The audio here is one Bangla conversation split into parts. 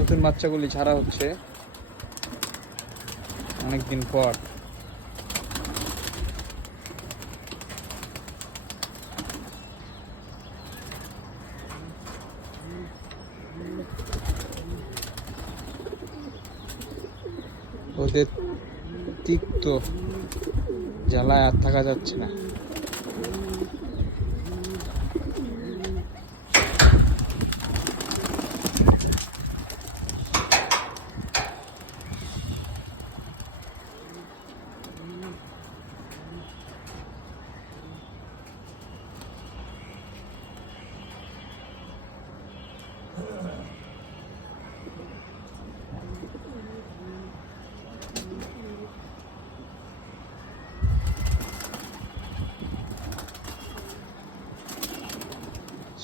নতুন বাচ্চাগুলি ছাড়া হচ্ছে অনেকদিন পর। ওদের তিক্ত জ্বালায় আর থাকা যাচ্ছে না।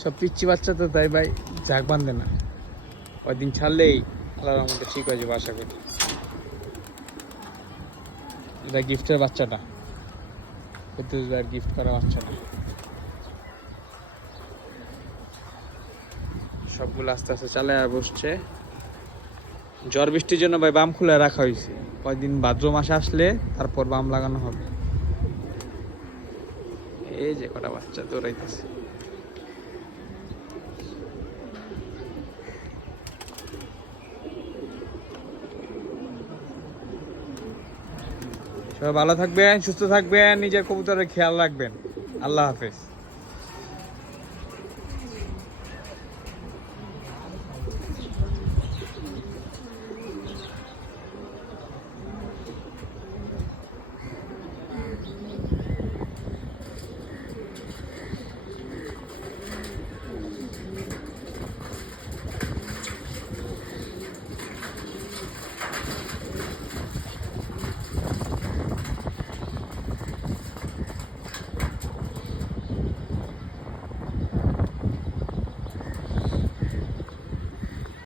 সব পিচ্ছি বাচ্চা তো তাই ভাই, জাগ বাঁধে না। কয়দিন ছাড়লেই আল্লাহর রহমতে ঠিক হয়ে যাবে আশা করি। এটা গিফটের বাচ্চাটা। আর গিফট করা বাচ্চাটা। সবগুলো আস্তে আস্তে চালে আর বসছে। ঝড় বৃষ্টির জন্য ভাই বাম খুলে রাখা হয়েছে। কয়দিন ভাদ্র মাসে আসলে তারপর বাম লাগানো হবে। এই যে কটা বাচ্চা দৌড়াইতেছে। সবাই ভালো থাকবেন সুস্থ থাকবেন নিজের কবুতরের খেয়াল রাখবেন। আল্লাহ হাফেজ।